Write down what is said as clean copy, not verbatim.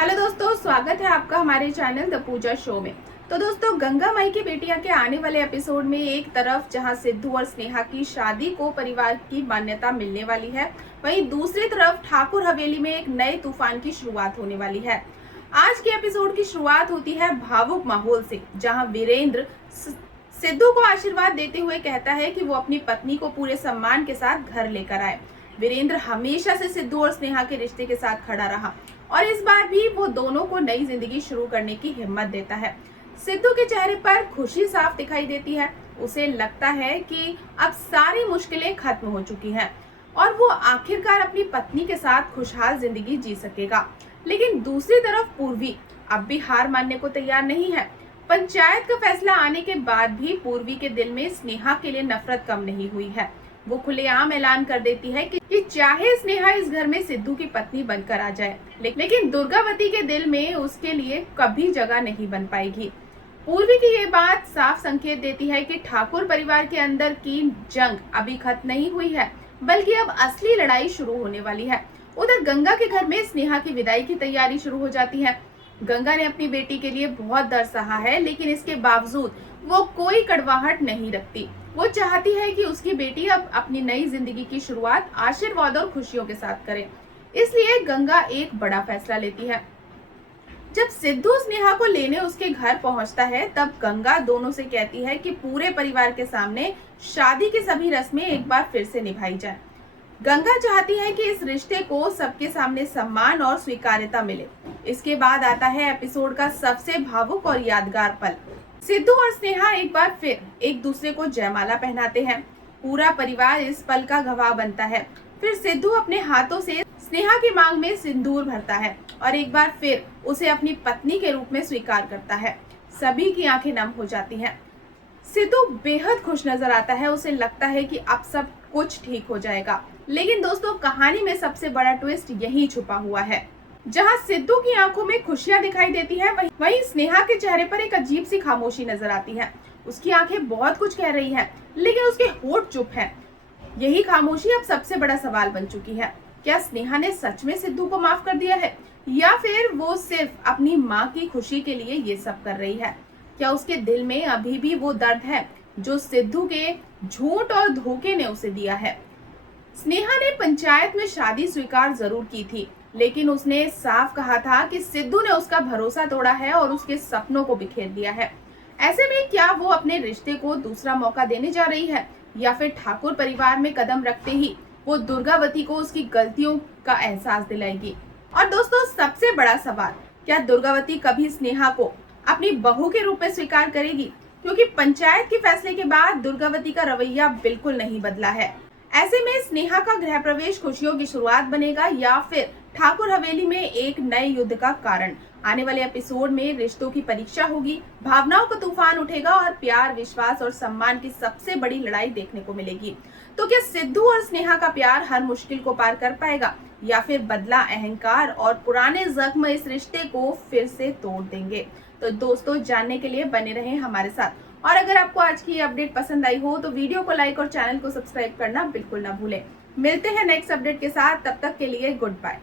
Hello दोस्तों, स्वागत है आपका हमारे चैनल द पूजा शो में। तो दोस्तों, गंगा माई की बेटियां के आने वाले एपिसोड में एक तरफ जहां सिद्धू और स्नेहा की शादी को परिवार की मान्यता मिलने वाली है, वहीं दूसरी तरफ ठाकुर हवेली में एक नए तूफान की शुरुआत होने वाली है। आज के एपिसोड की शुरुआत होती है भावुक माहौल से, जहां वीरेंद्र सिद्धू को आशीर्वाद देते हुए कहता है कि वो अपनी पत्नी को पूरे सम्मान के साथ घर लेकर आए। वीरेंद्र हमेशा से सिद्धू और स्नेहा के रिश्ते के साथ खड़ा रहा और इस बार भी वो दोनों को नई जिंदगी शुरू करने की हिम्मत देता है। सिद्धू के चेहरे पर खुशी साफ दिखाई देती है। उसे लगता है कि अब सारी मुश्किलें खत्म हो चुकी हैं और वो आखिरकार अपनी पत्नी के साथ खुशहाल जिंदगी जी सकेगा। लेकिन दूसरी तरफ पूर्वी अब भी हार मानने को तैयार नहीं है। पंचायत का फैसला आने के बाद भी पूर्वी के दिल में स्नेहा के लिए नफरत कम नहीं हुई है। वो खुलेआम ऐलान कर देती है कि चाहे स्नेहा इस घर में सिद्धू की पत्नी बनकर आ जाए, लेकिन दुर्गावती के दिल में उसके लिए कभी जगह नहीं बन पाएगी। पूर्वी की ये बात साफ संकेत देती है कि ठाकुर परिवार के अंदर की जंग अभी खत्म नहीं हुई है, बल्कि अब असली लड़ाई शुरू होने वाली है। उधर गंगा के घर में स्नेहा की विदाई की तैयारी शुरू हो जाती है। गंगा ने अपनी बेटी के लिए बहुत दर्द सहा है, लेकिन इसके बावजूद वो कोई कड़वाहट नहीं रखती। वो चाहती है कि उसकी बेटी अब अपनी नई जिंदगी की शुरुआत आशीर्वाद और खुशियों के साथ करे। इसलिए गंगा एक बड़ा फैसला लेती है। जब सिद्धू स्नेहा को लेने उसके घर पहुंचता है, तब गंगा दोनों से कहती है कि पूरे परिवार के सामने शादी की सभी रस्में एक बार फिर से निभाई जाए। गंगा चाहती है कि इस रिश्ते को सबके सामने सम्मान और स्वीकार्यता मिले। इसके बाद आता है एपिसोड का सबसे भावुक और यादगार पल। सिद्धू और स्नेहा एक बार फिर एक दूसरे को जयमाला पहनाते हैं। पूरा परिवार इस पल का गवाह बनता है। फिर सिद्धू अपने हाथों से स्नेहा की मांग में सिंदूर भरता है और एक बार फिर उसे अपनी पत्नी के रूप में स्वीकार करता है। सभी की आंखें नम हो जाती हैं। सिद्धू बेहद खुश नजर आता है। उसे लगता है कि अब सब कुछ ठीक हो जाएगा। लेकिन दोस्तों, कहानी में सबसे बड़ा ट्विस्ट यही छुपा हुआ है। जहां सिद्धू की आंखों में खुशियां दिखाई देती है, वहीं स्नेहा के चेहरे पर एक अजीब सी खामोशी नजर आती है। उसकी आंखें बहुत कुछ कह रही हैं, लेकिन उसके होंठ चुप हैं। यही खामोशी अब सबसे बड़ा सवाल बन चुकी है। क्या स्नेहा ने सच में सिद्धू को माफ कर दिया है, या फिर वो सिर्फ अपनी माँ की खुशी के लिए ये सब कर रही है? क्या उसके दिल में अभी भी वो दर्द है जो सिद्धू के झूठ और धोखे ने उसे दिया है? स्नेहा ने पंचायत में शादी स्वीकार जरूर की थी, लेकिन उसने साफ कहा था कि सिद्धू ने उसका भरोसा तोड़ा है और उसके सपनों को बिखेर दिया है। ऐसे में क्या वो अपने रिश्ते को दूसरा मौका देने जा रही है, या फिर ठाकुर परिवार में कदम रखते ही वो दुर्गावती को उसकी गलतियों का एहसास दिलाएगी? और दोस्तों, सबसे बड़ा सवाल, क्या दुर्गावती कभी स्नेहा को अपनी बहू के रूप में स्वीकार करेगी? क्योंकि पंचायत के फैसले के बाद दुर्गावती का रवैया बिल्कुल नहीं बदला है। ऐसे में स्नेहा का गृह प्रवेश खुशियों की शुरुआत बनेगा, या फिर ठाकुर हवेली में एक नए युद्ध का कारण? आने वाले एपिसोड में रिश्तों की परीक्षा होगी, भावनाओं का तूफान उठेगा और प्यार, विश्वास और सम्मान की सबसे बड़ी लड़ाई देखने को मिलेगी। तो क्या सिद्धू और स्नेहा का प्यार हर मुश्किल को पार कर पाएगा, या फिर बदला, अहंकार और पुराने जख्म इस रिश्ते को फिर से तोड़ देंगे? तो दोस्तों, जानने के लिए बने रहें हमारे साथ। और अगर आपको आज की ये अपडेट पसंद आई हो तो वीडियो को लाइक और चैनल को सब्सक्राइब करना बिल्कुल ना भूलें। मिलते हैं नेक्स्ट अपडेट के साथ, तब तक के लिए गुड बाय।